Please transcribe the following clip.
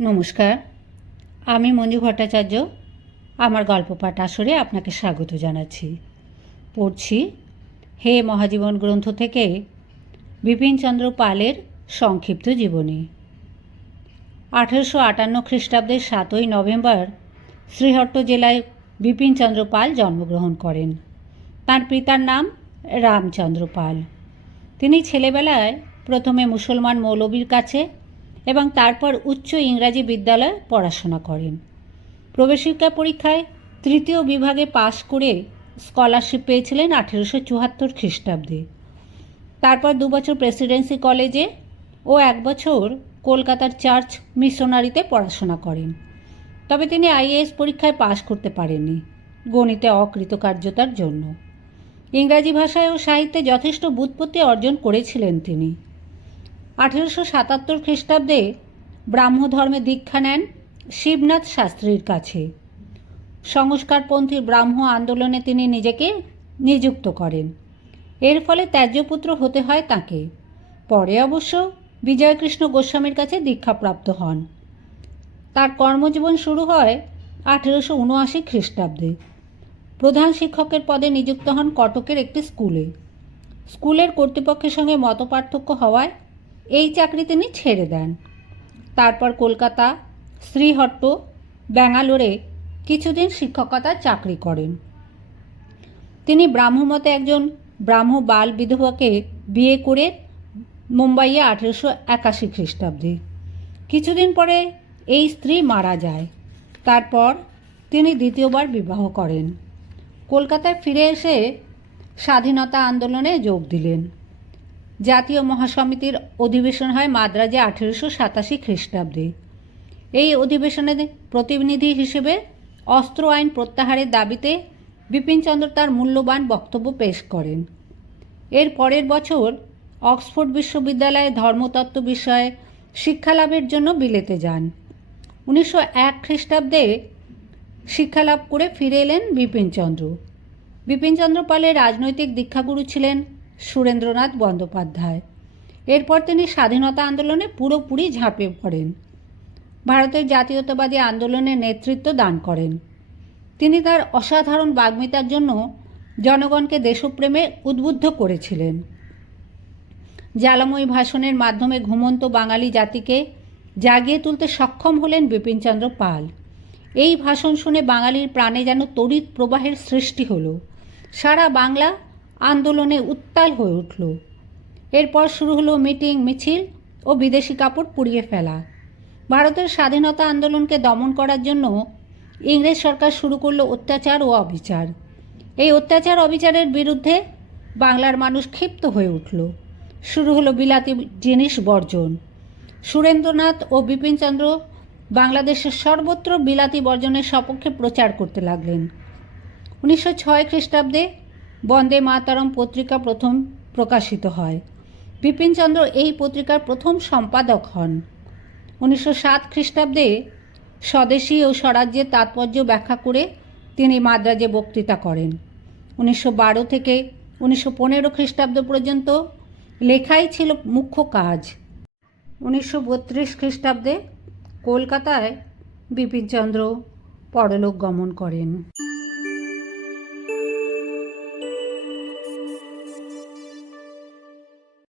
নমস্কার, আমি মঞ্জু ভট্টাচার্য, আমার গল্প পাঠ আসরে আপনাকে স্বাগত জানাচ্ছি। পড়ছি হে মহাজীবন গ্রন্থ থেকে বিপিনচন্দ্র পালের সংক্ষিপ্ত জীবনী। আঠেরোশো আটান্ন খ্রিস্টাব্দের সাতই নভেম্বর শ্রীহট্ট জেলায় বিপিনচন্দ্র পাল জন্মগ্রহণ করেন। তার পিতার নাম রামচন্দ্র পাল। তিনি ছেলেবেলায় প্রথমে মুসলমান মৌলবীর কাছে এবং তারপর উচ্চ ইংরাজি বিদ্যালয়ে পড়াশোনা করেন। প্রবেশিকা পরীক্ষায় তৃতীয় বিভাগে পাশ করে স্কলারশিপ পেয়েছিলেন আঠেরোশো চুয়াত্তর খ্রিস্টাব্দে। তারপর দুবছর প্রেসিডেন্সি কলেজে ও এক বছর কলকাতার চার্চ মিশনারিতে পড়াশোনা করেন। তবে তিনি আইএএস পরীক্ষায় পাশ করতে পারেননি, গণিতে অকৃতকার্যতার জন্য। ইংরাজি ভাষায় ও সাহিত্যে যথেষ্ট বুৎপত্তি অর্জন করেছিলেন তিনি। আঠেরোশো সাতাত্তর খ্রিস্টাব্দে ব্রাহ্মধর্মে দীক্ষা নেন শিবনাথ শাস্ত্রীর কাছে। সংস্কারপন্থী ব্রাহ্ম আন্দোলনে তিনি নিজেকে নিযুক্ত করেন। এর ফলে ত্যাজ্যপুত্র হতে হয় তাকে। পরে অবশ্য বিজয়কৃষ্ণ গোস্বামীর কাছে দীক্ষাপ্রাপ্ত হন। তার কর্মজীবন শুরু হয় আঠেরোশো উনআশি খ্রিস্টাব্দে। প্রধান শিক্ষকের পদে নিযুক্ত হন কটকের একটি স্কুলে। স্কুলের কর্তৃপক্ষের সঙ্গে মতপার্থক্য হওয়ায় এই চাকরি তিনি ছেড়ে দেন। তারপর কলকাতা, শ্রীহট্ট, ব্যাঙ্গালোরে কিছুদিন শিক্ষকতার চাকরি করেন। তিনি ব্রাহ্মমতে একজন ব্রাহ্ম বাল বিধবাকে বিয়ে করে মুম্বাইয়ে আঠেরোশো একাশি খ্রিস্টাব্দে। কিছুদিন পরে এই স্ত্রী মারা যায়। তারপর তিনি দ্বিতীয়বার বিবাহ করেন। কলকাতায় ফিরে এসে স্বাধীনতা আন্দোলনে যোগ দিলেন। জাতীয় মহাসমিতির অধিবেশন হয় মাদ্রাজে আঠেরোশো সাতাশি খ্রিস্টাব্দে। এই অধিবেশনে প্রতিনিধি হিসেবে অস্ত্র আইন প্রত্যাহারের দাবিতে বিপিনচন্দ্র তার মূল্যবান বক্তব্য পেশ করেন। এর পরের বছর অক্সফোর্ড বিশ্ববিদ্যালয়ে ধর্মতত্ত্ব বিষয়ে শিক্ষালাভের জন্য বিলেতে যান। উনিশশো এক খ্রিস্টাব্দে শিক্ষালাভ করে ফিরে এলেন বিপিনচন্দ্র বিপিনচন্দ্র পালের রাজনৈতিক দীক্ষাগুরু ছিলেন। সুরেন্দ্রনাথ বন্দ্যোপাধ্যায়। এরপর তিনি স্বাধীনতা আন্দোলনে পুরোপুরি ঝাঁপে পড়েন। ভারতের জাতীয়তাবাদী আন্দোলনের নেতৃত্ব দান করেন। তিনি তার অসাধারণ বাগ্মিতার জন্য জনগণকে দেশপ্রেমে উদ্বুদ্ধ করেছিলেন। জ্বালাময়ী ভাষণের মাধ্যমে ঘুমন্ত বাঙালি জাতিকে জাগিয়ে তুলতে সক্ষম হলেন বিপিনচন্দ্র পাল। এই ভাষণ শুনে বাঙালির প্রাণে যেন তড়িৎ প্রবাহের সৃষ্টি হলো। সারা বাংলা আন্দোলনে উত্তাল হয়ে উঠল। এরপর শুরু হলো মিটিং, মিছিল ও বিদেশি কাপড় পুড়িয়ে ফেলা। ভারতের স্বাধীনতা আন্দোলনকে দমন করার জন্য ইংরেজ সরকার শুরু করল অত্যাচার ও অবিচার। এই অত্যাচার অবিচারের বিরুদ্ধে বাংলার মানুষ ক্ষিপ্ত হয়ে উঠল। শুরু হলো বিলাতি জিনিস বর্জন। সুরেন্দ্রনাথ ও বিপিনচন্দ্র বাংলাদেশের সর্বত্র বিলাতি বর্জনের সপক্ষে প্রচার করতে লাগলেন। উনিশশো ছয় খ্রিস্টাব্দে বন্দে মাতারম পত্রিকা প্রথম প্রকাশিত হয়। বিপিনচন্দ্র এই পত্রিকার প্রথম সম্পাদক হন। উনিশশো সাত খ্রিস্টাব্দে স্বদেশী ও স্বরাজ্যের তাৎপর্য ব্যাখ্যা করে তিনি মাদ্রাজে বক্তৃতা করেন। উনিশশো বারো থেকে উনিশশো পনেরো খ্রিস্টাব্দ পর্যন্ত লেখাই ছিল মুখ্য কাজ। উনিশশো বত্রিশ খ্রিস্টাব্দে কলকাতায় বিপিনচন্দ্র পরলোক গমন করেন।